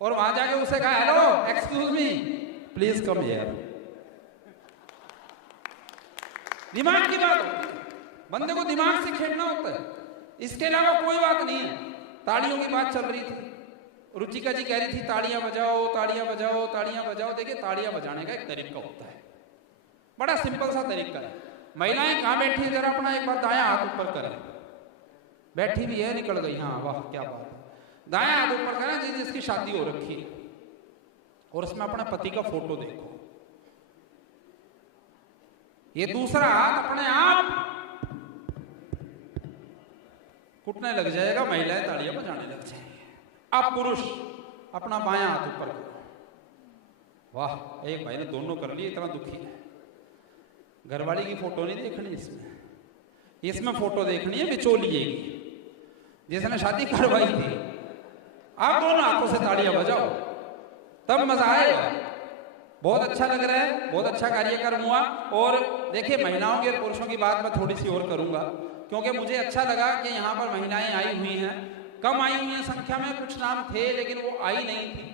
और वहां जाके उसे कहा hello excuse me please come here. दिमाग की बात होती है, बंदे को दिमाग से खेलना होता है, इसके अलावा कोई बात नहीं है। तालियों की बात चल रही थी, रुचिका जी कह रही थी तालियां बजाओ तालियां बजाओ तालियां बजाओ। देखिए तालियां बजाने का एक तरीका होता है, बड़ा सिंपल सा तरीका है। महिलाएं कहां बैठी है, जरा अपना एक बार दायां हाथ ऊपर करें। बैठी भी है, निकल गई, हाँ वाह क्या बात है। दायां हाथ ऊपर करें जिसकी शादी हो रखी है और उसमें अपने पति का फोटो देखो। ये दूसरा हाथ अपने आप घुटने लग जाएगा, महिलाएं तालियां बजाने लग जाएंगे। अब पुरुष अपना बायां हाथ ऊपर करो। वाह, एक भाई ने दोनों कर लिए, इतना दुखी है। घरवाली की फोटो नहीं देखनी इसमें फोटो देखनी है बिचौलिए की, जिसने शादी करवाई थी। आप दोनों हाथों से तालियां बजाओ, तब मजा आएगा। बहुत अच्छा लग रहा है, बहुत अच्छा कार्यक्रम हुआ। और देखिए महिलाओं के और पुरुषों की बात मैं थोड़ी सी और करूंगा, क्योंकि मुझे अच्छा लगा कि यहाँ पर महिलाएं आई हुई हैं। कम आई हुई हैं संख्या में, कुछ नाम थे लेकिन वो आई नहीं थी।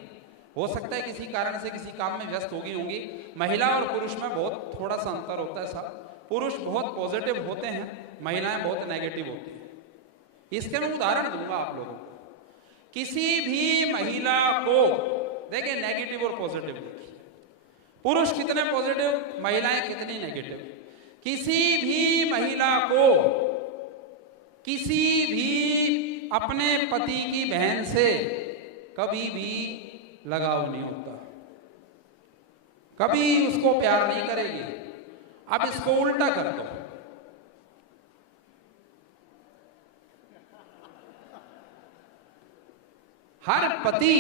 हो सकता है किसी कारण से किसी काम में व्यस्त होंगी। महिला और पुरुष में बहुत थोड़ा सा अंतर होता है साहब। पुरुष बहुत पॉजिटिव होते हैं, महिलाएं बहुत नेगेटिव होती हैं। इसके मैं उदाहरण दूंगा आप लोगों को। किसी भी महिला को देखिए नेगेटिव और पॉजिटिव, पुरुष कितने पॉजिटिव, महिलाएं कितनी नेगेटिव। किसी भी महिला को किसी भी अपने पति की बहन से कभी भी लगाव नहीं होता, कभी उसको प्यार नहीं करेगी। अब इसको उल्टा कर दो, हर पति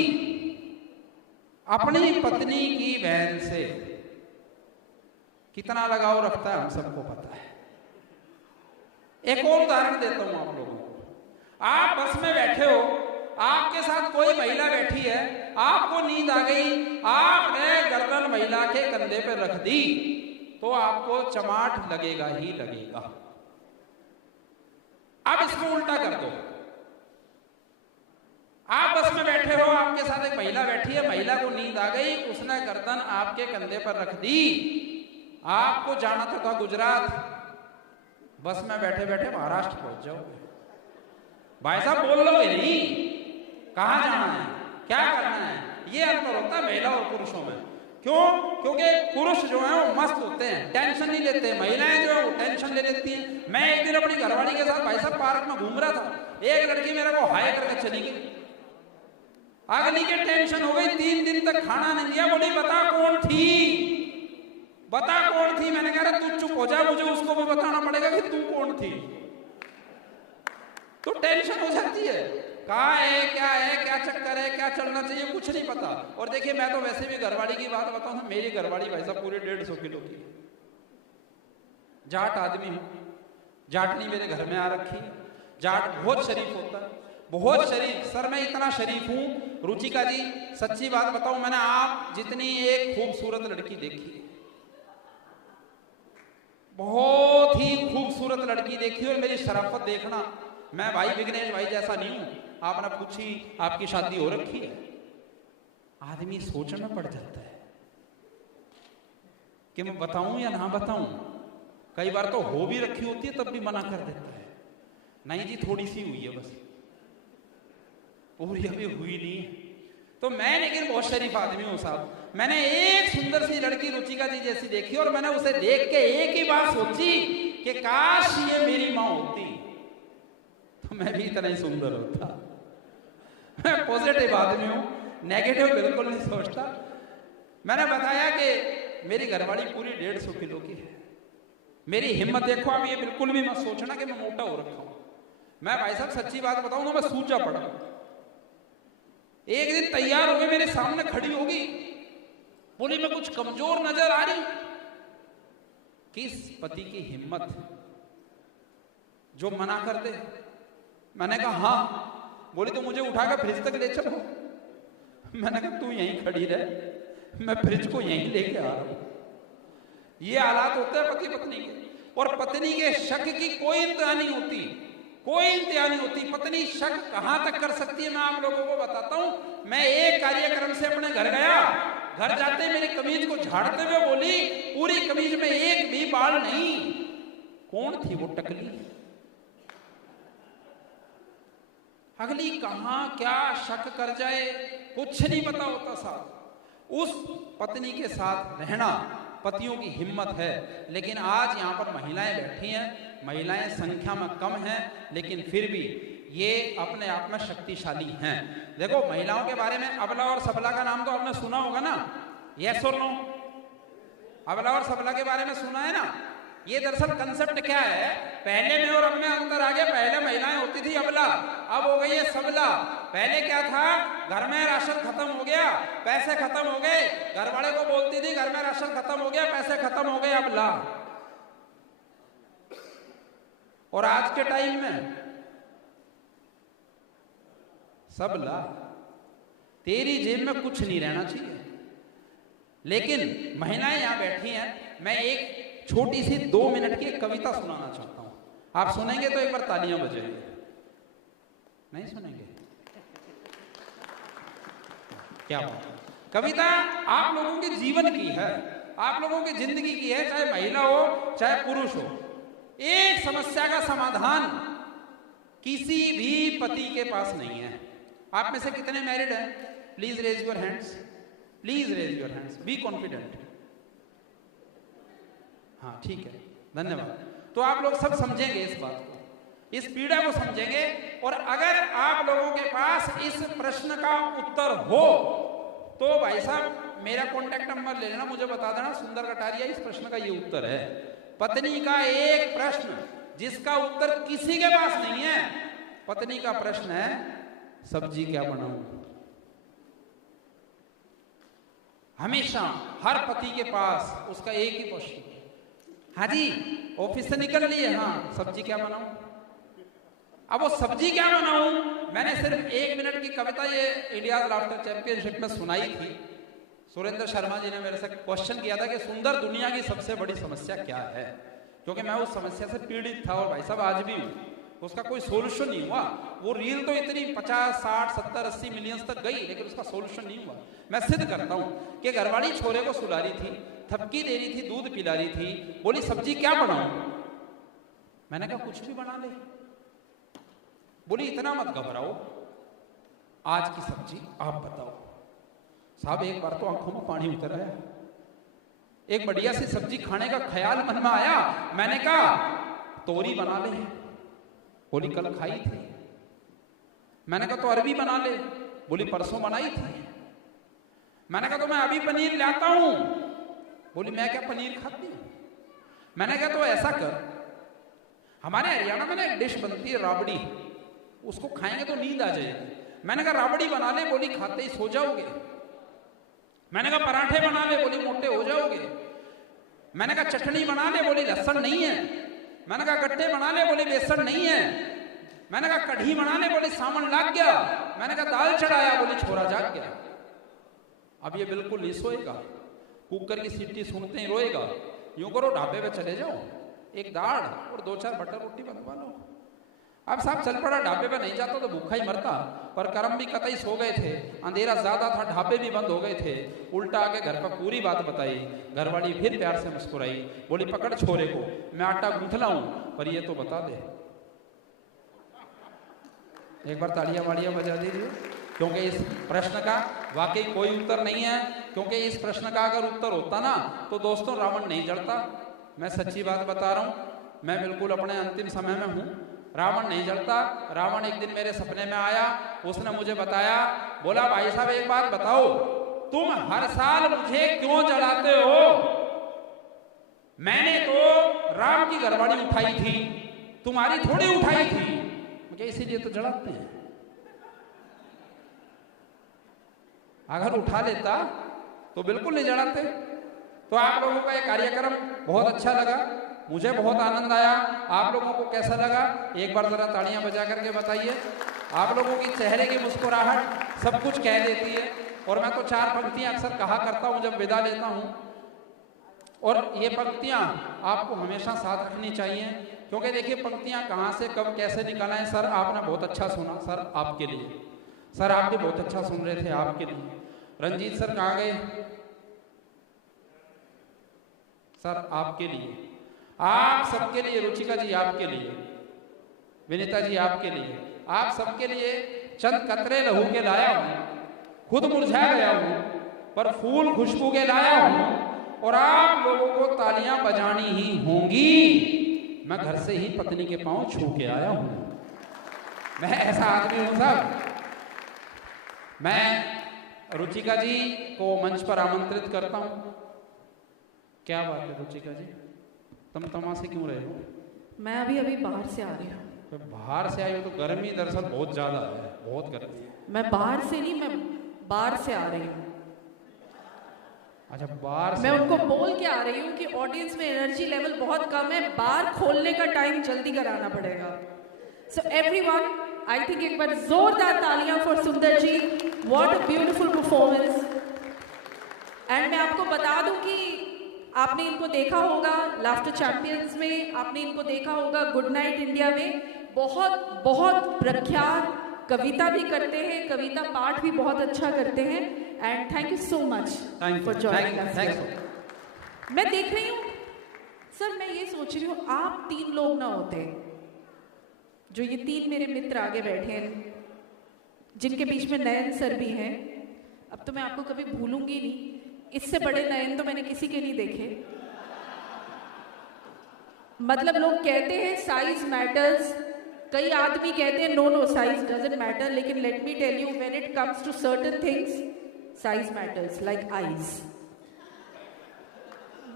अपनी पत्नी की बहन से कितना लगाव रखता है हम सबको पता है। एक और उदाहरण देता हूं आप लोगों को। आप बस में बैठे हो, आपके साथ कोई महिला बैठी है, आपको नींद आ गई, आपने गर्दन महिला के कंधे पर रख दी तो आपको चमाट लगेगा ही लगेगा। अब इसको उल्टा कर दो। आप बस में बैठे हो, आपके साथ एक महिला बैठी है, महिला को नींद आ गई, उसने गर्दन आपके कंधे पर रख दी। आपको जाना तो था गुजरात, बस में बैठे बैठे महाराष्ट्र पहुंच जाओगे। भाई साहब बोल लोगे नहीं कहां जाना है, क्या करना है। ये अंतर होता है महिला और पुरुषों में। क्यों? क्योंकि पुरुष जो है वो मस्त होते हैं, टेंशन नहीं लेते। महिलाएं जो है वो टेंशन ले लेती हैं। मैं एक दिन अपनी घरवाली के साथ भाई साहब पार्क में घूम रहा था, एक लड़की मेरे को हाय करके चली गई। अगली के टेंशन हो गई, 3 दिन तक खाना नहीं दिया। बोली बता कौन थी, बता कौन थी। मैंने कहा तू चुप हो जा, मुझे उसको भी बताना पड़ेगा कि तू कौन थी। तो टेंशन हो जाती है, कहाँ है, क्या चक्कर है, क्या चलना चाहिए, कुछ नहीं पता। और देखिए मैं तो वैसे भी घरवाली की बात बताऊं, मेरी घरवाली भाई साहब पूरे 150 किलो की। जाट आदमी हूं, जाटनी मेरे घर में आ रखी है। जाट बहुत शरीफ होता है, बहुत शरीफ। सर मैं इतना शरीफ हूं, रुचिका जी सच्ची बात बताऊं, मैंने आप जितनी एक खूबसूरत लड़की देखी, बहुत ही खूबसूरत लड़की देखी। और मेरी शराफत देखना, मैं भाई विघ्नेश भाई जैसा नहीं हूं। आपने पूछी आपकी शादी हो रखी है, आदमी सोचना पड़ जाता है कि मैं बताऊं या ना बताऊं। कई बार तो हो भी रखी होती है तब भी मना कर देता है, नहीं जी थोड़ी सी हुई है बस, और ये भी हुई नहीं है। तो मैं लेकिन बहुत शरीफ आदमी हूं साहब। मैंने एक सुंदर सी लड़की रुचिका जी जैसी देखी और मैंने उसे देख के एक ही बात सोची कि काश ये मेरी मां होती तो मैं भी इतना ही सुंदर होता। मैं पॉजिटिव आदमी हूं, नेगेटिव बिल्कुल नहीं सोचता। मैंने बताया कि मेरी घरवाली पूरी 150 किलो की है। मेरी हिम्मत देखो आप, ये बिल्कुल भी मत सोचना कि मैं मोटा हो रखा हूं। मैं भाई साहब सच्ची बात बताऊं ना, मैं सूजा पड़ा। एक दिन तैयार हो गई, मेरे सामने खड़ी होगी, बोली मैं कुछ कमजोर नजर आ रही। किस पति की हिम्मत जो मना कर दे। मैंने कहा हाँ। बोली तो मुझे उठाकर फ्रिज तक ले चलो। मैंने कहा तू यहीं खड़ी रह, मैं फ्रिज को यहीं लेके आ रहा हूं। ये हालात होते हैं पति पत्नी के। और पत्नी के शक की कोई इंतहा नहीं होती, कोई इंतहा नहीं होती। पत्नी शक कहां तक कर सकती है मैं आप लोगों को बताता हूं। मैं एक कार्यक्रम से अपने घर गया, घर जाते मेरी कमीज को झाड़ते हुए बोली, पूरी कमीज में एक भी बाल नहीं। कौन थी वो टकली? अगली कहां क्या शक कर जाए कुछ नहीं पता होता साहब। उस पत्नी के साथ रहना पतियों की हिम्मत है, लेकिन आज यहाँ पर महिलाएं बैठी हैं, महिलाएं संख्या में कम हैं, लेकिन फिर भी ये अपने आप में शक्तिशाली हैं। देखो महिलाओं के बारे में अबला और सबला का नाम तो आपने सुना होगा ना, यस और नो? अबला और सबला के बारे में सुना है ना? ये दरअसल कंसेप्ट क्या है, पहले में और अब में अंतर आ गया। पहले महिलाएं होती थी अबला, अब हो गई है सबला। पहले क्या था, घर में राशन खत्म हो गया, पैसे खत्म हो गए, घर वाले को बोलती थी घर में राशन खत्म हो गया, पैसे खत्म हो गए, अबला। और आज के टाइम में सबला, तेरी जेब में कुछ नहीं रहना चाहिए। लेकिन महिलाएं यहां बैठी हैं, मैं एक छोटी सी 2 मिनट की कविता सुनाना चाहता हूं। आप सुनेंगे तो एक बार तालियां बजाएंगे, नहीं सुनेंगे? क्या बात? कविता आप लोगों के जीवन की है, आप लोगों की जिंदगी की है, चाहे महिला हो चाहे पुरुष हो। एक समस्या का समाधान किसी भी पति के पास नहीं है। आप में से कितने मैरिड हैं? Please raise your hands, please raise your hands, be confident. हाँ ठीक है, धन्यवाद। तो आप लोग सब समझेंगे इस बात को, इस पीड़ा को समझेंगे। और अगर आप लोगों के पास इस प्रश्न का उत्तर हो तो भाई साहब मेरा कॉन्टेक्ट नंबर ले लेना, मुझे बता देना, सुंदर कटारिया इस प्रश्न का ये उत्तर है। पत्नी का एक प्रश्न जिसका उत्तर किसी के पास नहीं है, पत्नी का प्रश्न है सब्जी क्या बनाऊं। हमेशा हर पति के पास उसका एक ही प्रश्न, हाँ जी ऑफिस से निकल लिए, हाँ सब्जी क्या बनाऊं। अब वो सब्जी क्या बनाऊं, मैंने सिर्फ 1 मिनट की कविता ये इंडिया लाफ्टर चैंपियनशिप में सुनाई थी। सुरेंद्र शर्मा जी ने मेरे से क्वेश्चन किया था कि सुंदर दुनिया की सबसे बड़ी समस्या क्या है, क्योंकि मैं उस समस्या से पीड़ित था और भाई साहब आज भी हूं। उसका कोई सोल्यूशन नहीं हुआ। वो रील तो इतनी 50, 60, 70, 80 मिलियंस तक गई, लेकिन उसका सोल्यूशन नहीं हुआ। मैं सिद्ध करता हूं कि घरवाली छोरे को सुला रही थी, थपकी दे रही थी, दूध पिला रही थी, बोली सब्जी क्या बनाऊं। मैंने कहा कुछ भी बना ले। बोली इतना मत घबराओ, आज की सब्जी आप बताओ। साहब एक बार तो आंखों में पानी उतर आया। एक बढ़िया सी सब्जी खाने का ख्याल मन में आया। मैंने कहा तोरी बना ले। बोली कल खाई थी। मैंने कहा तो अरबी बना ले। बोली परसों बनाई थी। मैंने कहा तो मैं अभी पनीर लाता हूं। बोली मैं क्या पनीर खाती हूं। मैंने कहा तो ऐसा कर, हमारे हरियाणा में ना एक डिश बनती है राबड़ी, उसको खाएंगे तो नींद आ जाएगी। मैंने कहा राबड़ी बना ले। बोली खाते ही सो जाओगे। मैंने कहा पराठे बना ले। बोली मोटे हो जाओगे। मैंने कहा चटनी बना ले। बोली लहसुन नहीं है। मैंने कहा गट्टे बना ले। बोली बेसन नहीं है। मैंने कहा कढ़ी बना ले। बोली सावन लग गया। मैंने कहा दाल चढ़ाया। बोली छोरा जाग गया। अब ये बिल्कुल नहीं सोएगा, कुकर की सीटी सुनते ही रोएगा। यूं करो ढाबे पे चले जाओ, एक दाल और 2-4 बटर रोटी बनवा लो। अब साहब चल पड़ा ढाबे पे, नहीं जाता तो भूखा ही मरता। पर कर्म भी कतई सो गए थे, अंधेरा ज्यादा था, ढाबे भी बंद हो गए थे। उल्टा आके घर पर पूरी बात बताई। घरवाली फिर प्यार से मुस्कुराई। बोली पकड़ छोरे को, मैं आटा गूंथ लाऊं, पर ये तो बता दे। एक बार तालियां वाड़ियां बजा दीजिए, क्योंकि इस प्रश्न का वाकई कोई उत्तर नहीं है। क्योंकि इस प्रश्न का अगर उत्तर होता ना तो दोस्तों रावण नहीं जलता। मैं सच्ची बात बता रहा हूं, मैं बिल्कुल अपने अंतिम समय में हूं। रावण नहीं जलता। रावण एक दिन मेरे सपने में आया, उसने मुझे बताया, बोला भाई साहब एक बात बताओ, तुम हर साल मुझे क्यों जलाते हो। मैंने तो राम की घरवाली उठाई थी, तुम्हारी थोड़ी उठाई थी, मुझे इसीलिए तो जलाते हैं। अगर उठा लेता तो बिल्कुल नहीं जलाते। तो आप लोगों का ये कार्यक्रम बहुत अच्छा लगा, मुझे बहुत आनंद आया। आप लोगों को कैसा लगा एक बार जरा तालियां बजा करके बताइए। आप लोगों की चेहरे की मुस्कुराहट सब कुछ कह देती है। और मैं तो 4 पंक्तियां अक्सर कहा करता हूं जब विदा लेता हूं, और ये पंक्तियां आपको हमेशा साथ रखनी चाहिए। क्योंकि देखिए पंक्तियां कहां से कब कैसे निकल आए। सर आपने बहुत अच्छा सुना, सर आपके लिए, सर आप भी बहुत अच्छा सुन रहे थे, आपके लिए। रंजीत सर कहाँ गए? सर आपके लिए, आप सबके लिए, रुचिका जी आपके लिए, विनीता जी आपके लिए, आप सबके लिए चंद कतरे लहू के लाया हूं। खुद मुरझा गया हूं पर फूल खुशबू के लाया हूं, और आप लोगों को तालियां बजानी ही होंगी। मैं घर से ही पत्नी के पांव छू के आया हूं। मैं ऐसा आदमी हूं साहब। मैं रुचिका जी को मंच पर आमंत्रित करता हूं। क्या बात है रुचिका जी, तुम तमाशे क्यों रहे हो? मैं अभी बाहर से आ रही हूँ। तो बाहर से आई हो तो गर्मी दरअसल बहुत ज्यादा है, बहुत गर्मी है। मैं बाहर से नहीं, मैं बाहर से आ रही हूँ। अच्छा, बाहर से? मैं उनको बोल के आ रही हूँ कि ऑडियंस में एनर्जी लेवल बहुत कम है, बार खोलने का टाइम जल्दी कराना पड़ेगा। सो एवरीवन, आई थिंक एक बार जोरदार तालियां for Sundar ji. What a beautiful performance. And मैं आपको बता दूं कि आपने इनको देखा होगा लाफ्टर चैंपियंस में, आपने इनको देखा होगा गुड नाइट इंडिया में। बहुत बहुत प्रख्यात कविता भी करते हैं, कविता पाठ भी बहुत अच्छा करते हैं। And thank you so much for joining us. मैं देख रही हूँ सर, मैं ये सोच रही हूँ आप 3 लोग ना होते, जो ये 3 मेरे मित्र आगे बैठे हैं, जिनके बीच में नयन सर भी हैं। अब तो मैं आपको कभी भूलूंगी नहीं, इससे बड़े नयन तो मैंने किसी के नहीं देखे। मतलब लोग कहते हैं साइज मैटर्स, कई आदमी कहते हैं नो साइज डजंट मैटर, लेकिन let me tell you, when it comes to certain things size matters, like eyes.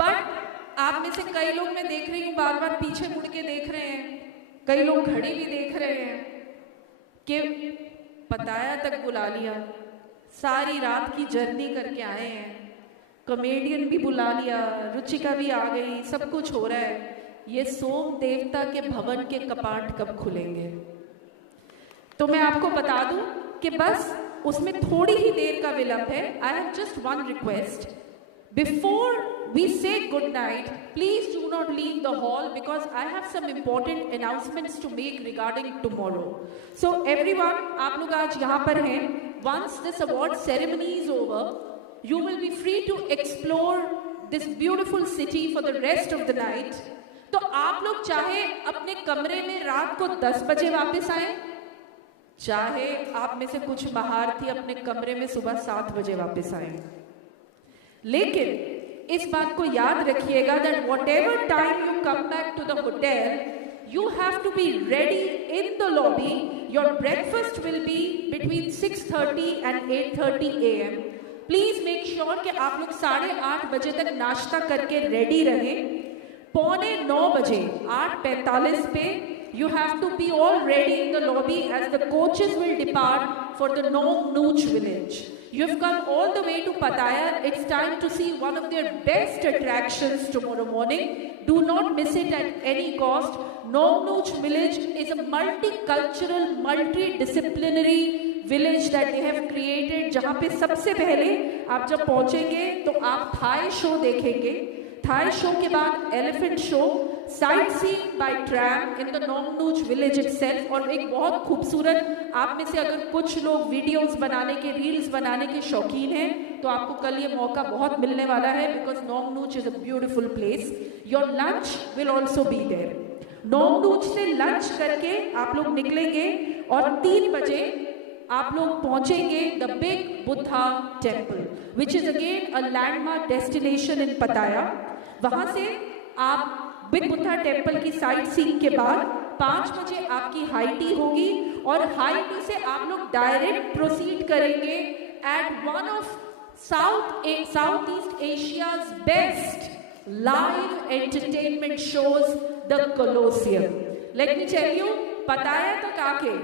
But आप में से कई लोग, मैं देख रही हूँ, बार बार पीछे मुड़ के देख रहे हैं, कई लोग घड़ी भी देख रहे हैं कि पताया तक बुला लिया, सारी रात की जर्नी करके आए हैं, कॉमेडियन भी बुला लिया, रुचिका भी आ गई, सब कुछ हो रहा है। ये सोम देवता के भवन के कपाट कब खुलेंगे? तो मैं आपको बता दूं कि बस उसमें थोड़ी ही देर का विलंब है। I have just one request, before we say good night, please do not leave the hall because I have some important announcements to make regarding tomorrow. So everyone, आप लोग आज यहाँ पर हैं, once this award ceremony is over, you will be free to explore this beautiful city for the rest of the night. तो आप लोग चाहे अपने कमरे में रात को 10 बजे वापस आए, चाहे आप में से कुछ महारथी अपने कमरे में सुबह 7 बजे वापस आए, लेकिन इस बात को याद रखिएगा that whatever time you come back to the hotel, you have to be ready in the lobby. Your breakfast will be between 6:30 and 8:30 AM. Please make sure कि आप लोग 8:30 बजे तक नाश्ता करके रेडी रहें। 8:45 बजे 8:45 पे you have to be all ready in the lobby as the coaches will depart for the Nong Nooch village. You have come all the way to Pattaya. It's time to see one of their best attractions tomorrow morning. Do not miss it at any cost. Nong Nooch village is a multicultural, multidisciplinary village that they have created. जहाँ पे सबसे पहले आप जब पहुँचेंगे तो आप Thai show देखेंगे। थाई शो के बाद elephant show, sightseeing by tram in the Nong Nooch village itself, और एक बहुत खूबसूरत, आप में से अगर कुछ लोग वीडियोस बनाने के, रील्स बनाने के शौकीन हैं तो आपको कल ये मौका बहुत मिलने वाला है, because Nong Nooch is a beautiful place. Your lunch will also be there. Nong Nooch से लंच करके आप लोग निकलेंगे और 3 बजे आप लोग पहुंचेंगे the big Buddha temple, which is again a landmark destination in Pattaya. वहां से आप बिग बुद्धा टेम्पल की साइट सीइंग के बाद 5 बजे आपकी हाई टी होगी, और हाई टी से आप लोग डायरेक्ट प्रोसीड करेंगे at one of South East Asia's best live entertainment shows, the Colosseum. Let me tell you, Pattaya तक आके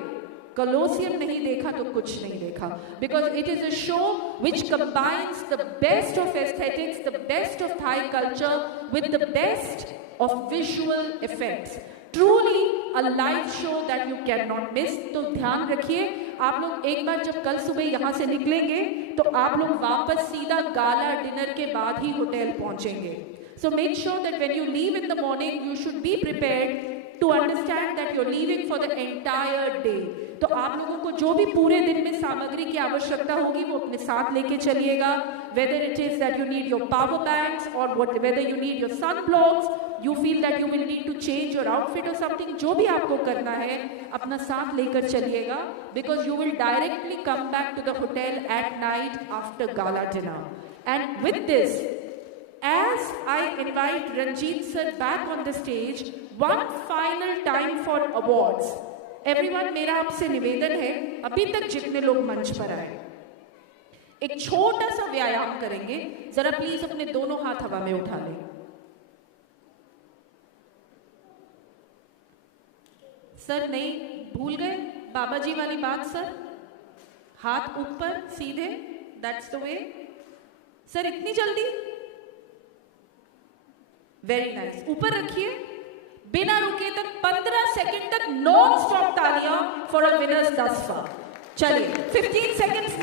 कोलोसियम नहीं देखा तो कुछ नहीं देखा, because it is a show which combines the best of aesthetics, the best of Thai culture with the best of visual effects. Truly a live show that you can not miss. तो ध्यान रखिए, आप लोग एक बार जब कल सुबह यहाँ से निकलेंगे तो आप लोग वापस सीधा गाला डिनर के बाद ही होटल पहुंचेंगे। So make sure that when you leave in the morning, you should be prepared to understand that you're leaving for the entire day. तो आप लोगों को जो भी पूरे दिन में सामग्री की आवश्यकता होगी वो अपने साथ लेके चलिएगा, whether it is that you need your power banks or whether you need your sun blocks, you feel that you will need to change your outfit or something, जो भी आपको करना है अपना साथ लेकर चलिएगा, because you will directly come back to the hotel at night after gala dinner. And with this, as I invite Ranjit sir back on the stage, one final time for awards. Everyone, मेरा आपसे निवेदन है, अभी तक जितने लोग मंच पर आए, एक छोटा सा व्यायाम करेंगे. जरा प्लीज अपने दोनों हाथ हवा में उठा लें. सर नहीं भूल गए बाबा जी वाली बात सर, हाथ ऊपर सीधे, दैट्स द वे. सर इतनी जल्दी, वेरी नाइस. ऊपर रखिए, बिना रुके तक 15 सेकंड तक नॉन स्टॉप तालियां फॉर अ विनर्स दस फार. चलिए 15 सेकंड्स